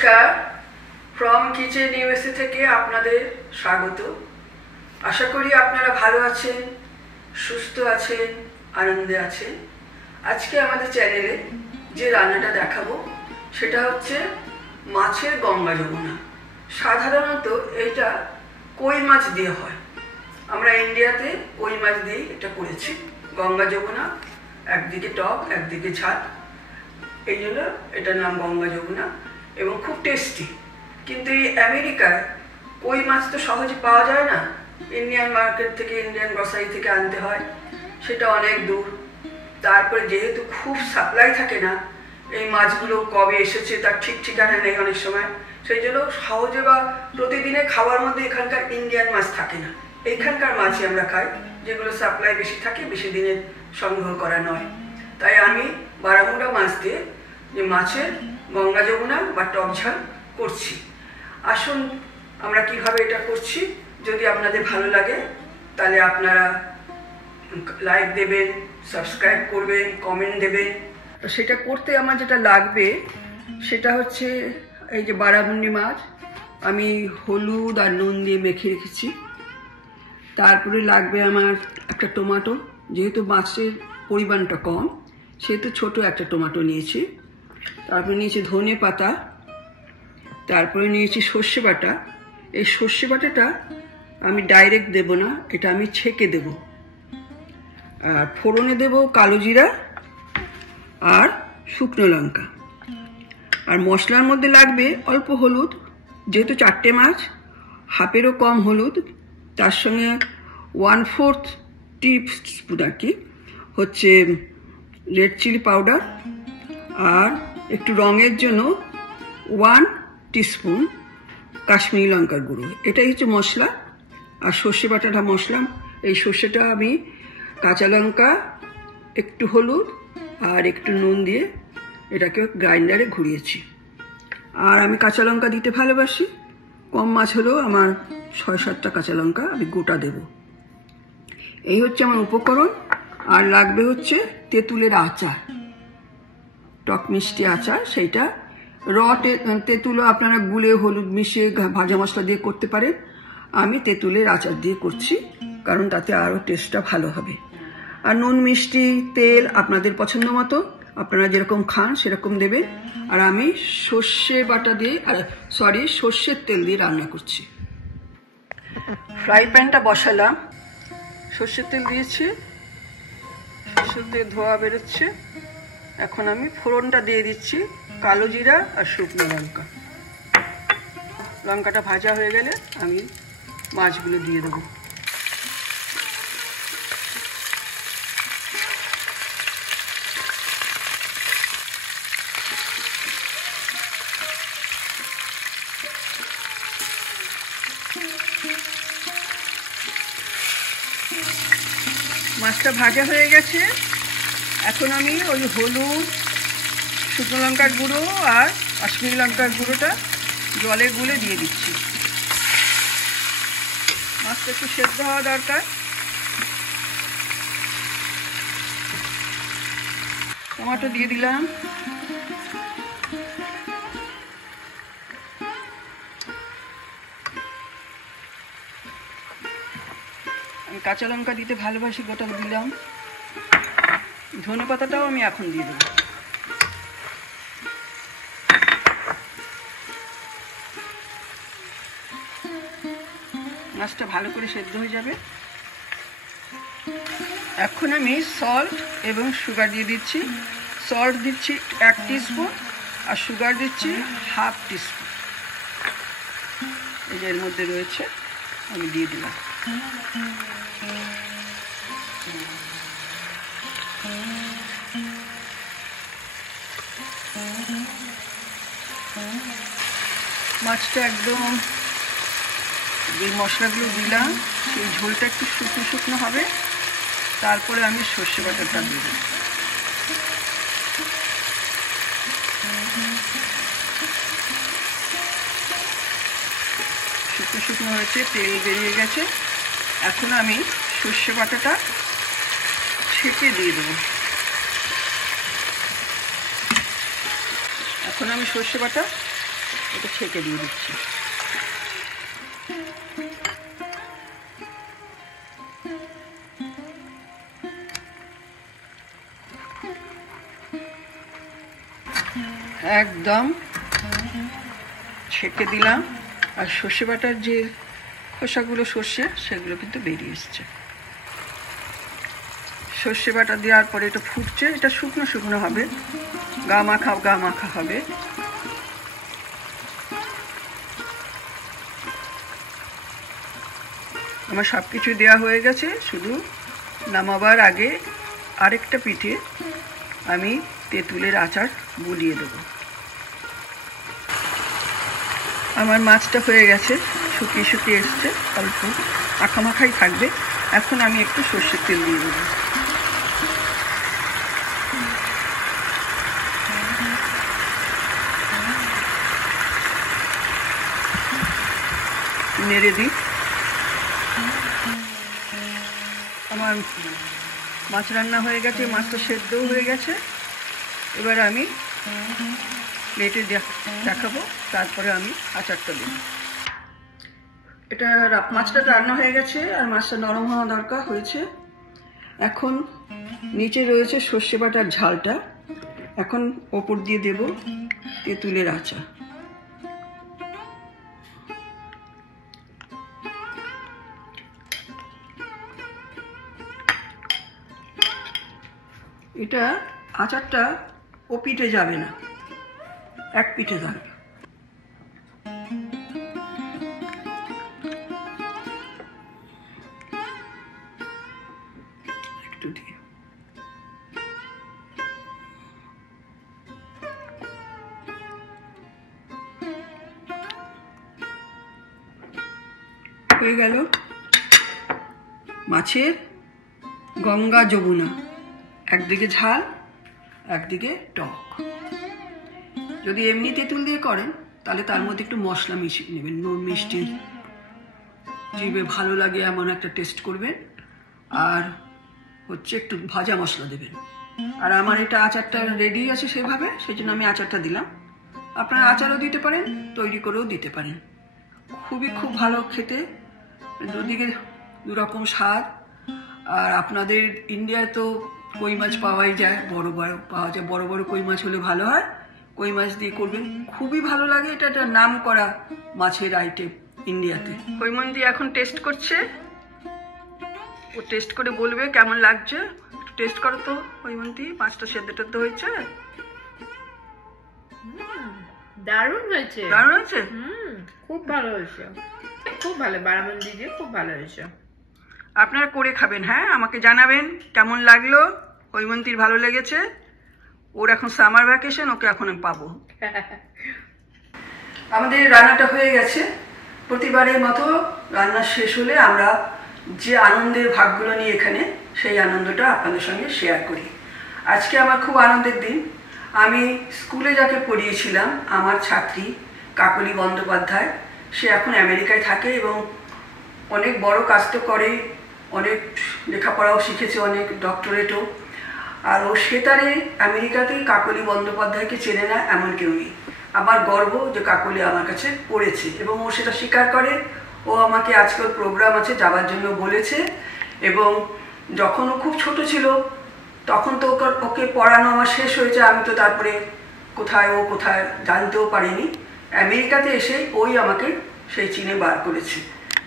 নমস্কার, from kitchen USA থেকে আপনাদের স্বাগত। আশা করি আপনারা ভালো আছেন, সুস্থ আছেন, আনন্দে আছেন। আজকে আমাদের চ্যানেলে যে রান্নাটা দেখাবো সেটা হচ্ছে মাছের গঙ্গা যমুনা। সাধারণত এটা কই মাছ দিয়ে হয়। আমরা ইন্ডিয়াতে কই মাছ দিয়েই এটা করেছি। গঙ্গা যমুনা, একদিকে টক একদিকে ঝাল, এই জন্য এটার নাম গঙ্গা যমুনা এবং খুব টেস্টি। কিন্তু এই আমেরিকায় কই মাছ তো সহজে পাওয়া যায় না, ইন্ডিয়ান মার্কেট থেকে, ইন্ডিয়ান গ্রসারি থেকে আনতে হয়, সেটা অনেক দূর। তারপরে যেহেতু খুব সাপ্লাই থাকে না, এই মাছগুলো কবে এসেছে তার ঠিক ঠিকানা নেই অনেক সময়, সেই জন্য সহজে বা প্রতিদিনে খাওয়ার মধ্যে এখানকার ইন্ডিয়ান মাছ থাকে না। এইখানকার মাছই আমরা খাই, যেগুলো সাপ্লাই বেশি থাকে, বেশি দিনের সংগ্রহ করা নয়। তাই আমি বারামুডা মাছ দিয়ে যে মাছের গঙ্গা যমুনা বা টক ঝাল করছি। আসুন আমরা কিভাবে এটা করছি। যদি আপনাদের ভালো লাগে তাহলে আপনারা লাইক দেবেন, সাবস্ক্রাইব করবেন, কমেন্ট দেবেন। তো সেটা করতে আমার যেটা লাগবে সেটা হচ্ছে এই যে বারামুন্ডি মাছ আমি হলুদ আর নুন দিয়ে মেখে রেখেছি। তারপরে লাগবে আমার একটা টমেটো, যেহেতু মাছের পরিমাণটা কম সেহেতু ছোট একটা টমেটো নিয়েছি। তারপরে নিয়েছি ধনে পাতা, তারপরে নিয়েছি সর্ষে বাটা। এই সর্ষে বাটাটা আমি ডাইরেক্ট দেব না, এটা আমি ছেঁকে দেব। আর ফোড়নে দেব কালো জিরা আর শুকনো লঙ্কা। আর মশলার মধ্যে লাগবে অল্প হলুদ, যেহেতু 4টে মাছ, হাফেরও কম হলুদ। তার সঙ্গে 1/4 টিস্পুন আর কি হচ্ছে রেড চিলি পাউডার, আর একটু রঙের জন্য 1 টিস্পুন কাশ্মীরি লঙ্কার গুঁড়ো। এটাই হচ্ছে মশলা। আর সর্ষে বাটাটা মশলা। এই সর্ষেটা আমি কাঁচা লঙ্কা, একটু হলুদ আর একটু নুন দিয়ে এটাকে গ্রাইন্ডারে ঘুরিয়েছি। আর আমি কাঁচা লঙ্কা দিতে ভালোবাসি, কম মাছ হলেও আমার 6-7টা কাঁচা লঙ্কা আমি গোটা দেব। এই হচ্ছে আমার উপকরণ। আর লাগবে হচ্ছে তেঁতুলের আচার, টক মিষ্টি আচার। সেইটা তেঁতুলও আপনারা গুলে হলুদ মিশিয়ে ভাজা মশলা দিয়ে করতে পারেন। আমি তেঁতুলের আচার দিয়ে করছি, কারণ তাতে আরও টেস্টটা ভালো হবে। আর নুন, মিষ্টি, তেল আপনাদের পছন্দ মতো, আপনারা যেরকম খান সেরকম দেবে। আর আমি সর্ষে বাটা দিয়ে সর্ষের তেল দিয়ে রান্না করছি। ফ্রাই প্যানটা বসালাম, সর্ষের তেল দিয়েছি, সর্ষের তেল ধোয়া বেরোচ্ছে। এখন আমি ফোড়নটা দিয়ে দিচ্ছি কালো জিরা আর শুকনো লঙ্কা। লঙ্কাটা ভাজা হয়ে গেলে আমি মাছগুলো দিয়ে দেবো। মাছটা ভাজা হয়ে গেছে। এখন আমি ওই হলুদ, শুকনো লঙ্কার গুঁড়ো আর কাশ্মীরি লঙ্কার গুঁড়োটা জলে গুলে দিয়ে দিচ্ছি। মাছটা একটু সেদ্ধ হওয়া দরকার। টমেটো দিয়ে দিলাম। আমি কাঁচা লঙ্কা দিতে ভালোবাসি, গোটা দিলাম। ধনে পাতাটাও আমি এখন দিয়ে দেবো। মাছটা ভালো করে সেদ্ধ হয়ে যাবে। এখন আমি সল্ট এবং সুগার দিয়ে দিচ্ছি। সল্ট দিচ্ছি 1 টিস্পুন আর সুগার দিচ্ছি 1/2 টিস্পুন। এই যে এর মধ্যে রয়েছে, আমি দিয়ে দিলাম। মাছটা একদম যে মশলাগুলো দিলাম সেই ঝোলটা একটু শুকনো শুকনো হবে। তারপরে আমি সর্ষে বাটাটা দিয়ে দেব। শুকনো শুকনো হয়েছে, তেল বেরিয়ে গেছে। এখন আমি সর্ষে বাটাটা ছেঁকে দিয়ে দেবো। এখন আমি সর্ষে বাটা এটা ছেঁকে দিয়ে দিচ্ছি। একদম ছেঁকে দিলাম, আর সর্ষে বাটার যে খোসাগুলো সর্ষে সেগুলো কিন্তু বেরিয়ে এসছে। সর্ষে বাটা দেওয়ার পরে এটা ফুটছে, এটা শুকনো শুকনো হবে, গা মাখা হবে। আমার সব কিছু দেওয়া হয়ে গেছে, শুধু নামাবার আগে আরেকটা পিঠে আমি তেঁতুলের আচার গুলিয়ে দেবো। আমার মাছটা হয়ে গেছে, শুকিয়ে শুকিয়ে এসছে, অল্প মাখাই থাকবে। এখন আমি একটু সর্ষের তেল দিয়ে দেবো। নেড়ে দিই। আমার মাছ রান্না হয়ে গেছে, মাছটা সেদ্ধও হয়ে গেছে। এবার আমি প্লেটে দেখাবো, তারপরে আমি আচারটা দেব। এটা মাছটা রান্না হয়ে গেছে, আর মাছটা নরম হওয়া দরকার হয়েছে। এখন নিচে রয়েছে সর্ষে বাটার ঝালটা, এখন ওপর দিয়ে দেব তেঁতুলের আচার। এটা আচারটা ও পিঠে যাবে না, এক পিঠে থাকবে। একটু দিয়ে হয়ে গেল মাছের গঙ্গা যমুনা, একদিকে ঝাল একদিকে টক। যদি এমনি তেঁতুল দিয়ে করেন তাহলে তার মধ্যে একটু মশলা মিশিয়ে নেবেন, নুন মিষ্টি জিভে ভালো লাগে এমন একটা টেস্ট করবেন, আর হচ্ছে একটু ভাজা মশলা দেবেন। আর আমার এটা আচারটা রেডি আছে সেভাবে, সেই জন্য আমি আচারটা দিলাম। আপনারা আচারও দিতে পারেন, তৈরি করেও দিতে পারেন। খুব ভালো খেতে, দুদিকে দুরকম স্বাদ। আর আপনাদের ইন্ডিয়ায় তো কই মাছ পাওয়াই যায়, বড় বড় কই মাছ হলে ভালো হয়। কই মাছ দিয়ে করবেন, খুবই ভালো লাগে। এটা একটা নাম করা মাছের আইটেম ইন্ডিয়াতে। হৈমন্তী এখন টেস্ট করছে, ও টেস্ট করে বলবে কেমন লাগছে। একটু টেস্ট করো তো হৈমন্তী, মাছটা সেদ্ধ হয়েছে? দারুণ হয়েছে, দারুণ হয়েছে, খুব ভালো হয়েছে, খুব ভালো। বারামন্দি দিয়ে খুব ভালো হয়েছে। আপনারা করে খাবেন, হ্যাঁ, আমাকে জানাবেন কেমন লাগলো। হৈমন্তীর ভালো লেগেছে, ওর এখন সামার ভ্যাকেশন, ওকে এখন আমি পাবো। আমাদের রান্নাটা হয়ে গেছে। প্রতিবারের মতো রান্না শেষ হলে আমরা যে আনন্দের ভাগগুলো নিয়ে এখানে, সেই আনন্দটা আপনাদের সঙ্গে শেয়ার করি। আজকে আমার খুব আনন্দের দিন। আমি স্কুলে যাকে পড়িয়েছিলাম, আমার ছাত্রী কাকলি বন্দ্যোপাধ্যায়, সে এখন আমেরিকায় থাকে এবং অনেক বড় কাজ তো করে, অনেক লেখাপড়াও শিখেছে, অনেক ডক্টরেটও। আর ও সেতারে আমেরিকাতেই কাকলি বন্দ্যোপাধ্যায়কে চেনে না এমন কেউ নেই। আমার গর্ব যে কাকলি আমার কাছে পড়েছে, এবং ও সেটা স্বীকার করে। ও আমাকে আজকে ওর প্রোগ্রাম আছে যাওয়ার জন্য বলেছে। এবং যখন ও খুব ছোট ছিল তখন তো ওকে পড়ানো আমার শেষ হয়েছে, আমি তো তারপরে কোথায় জানতেও পারিনি। আমেরিকাতে এসে ওই আমাকে সেই চিনে বার করেছে।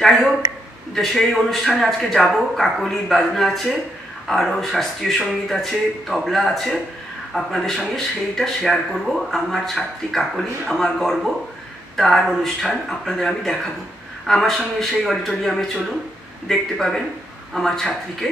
যাই হোক, যে সেই অনুষ্ঠানে আজকে যাব। কাকলির বাজনা আছে, আরও শাস্ত্রীয় সঙ্গীত আছে, তবলা আছে। আপনাদের সঙ্গে সেইটা শেয়ার করব। আমার ছাত্রী কাকলি, আমার গর্ব, তার অনুষ্ঠান আপনাদের আমি দেখাবো। আমার সঙ্গে সেই অডিটোরিয়ামে চলুন, দেখতে পাবেন আমার ছাত্রীকে।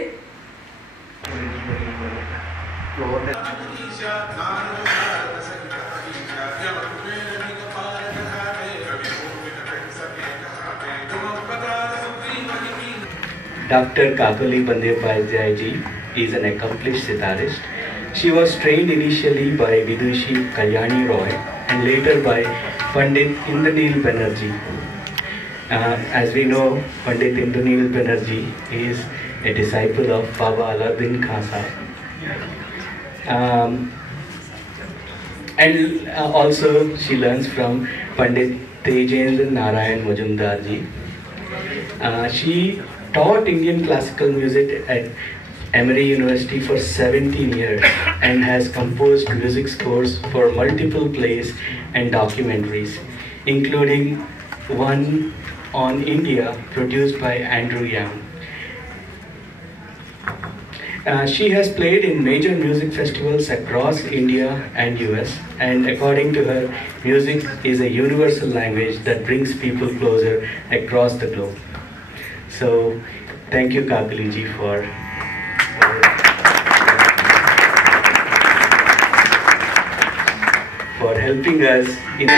Dr. Kakali Bandyopadhyay ji is an accomplished sitarist. She was trained initially by Vidushi Kalyani Roy and later by Pandit Indranil Banerjee. As we know, Pandit Indranil Banerjee is a disciple of Baba Alauddin Khan Sahib. And also she learns from Pandit Tejendra Narayan Majumdar ji. She taught Indian classical music at Emory University for 17 years and has composed music scores for multiple plays and documentaries, including one on India produced by Andrew Young. She has played in major music festivals across India and US, and according to her, music is a universal language that brings people closer across the globe. So, thank you Kapili ji for helping us in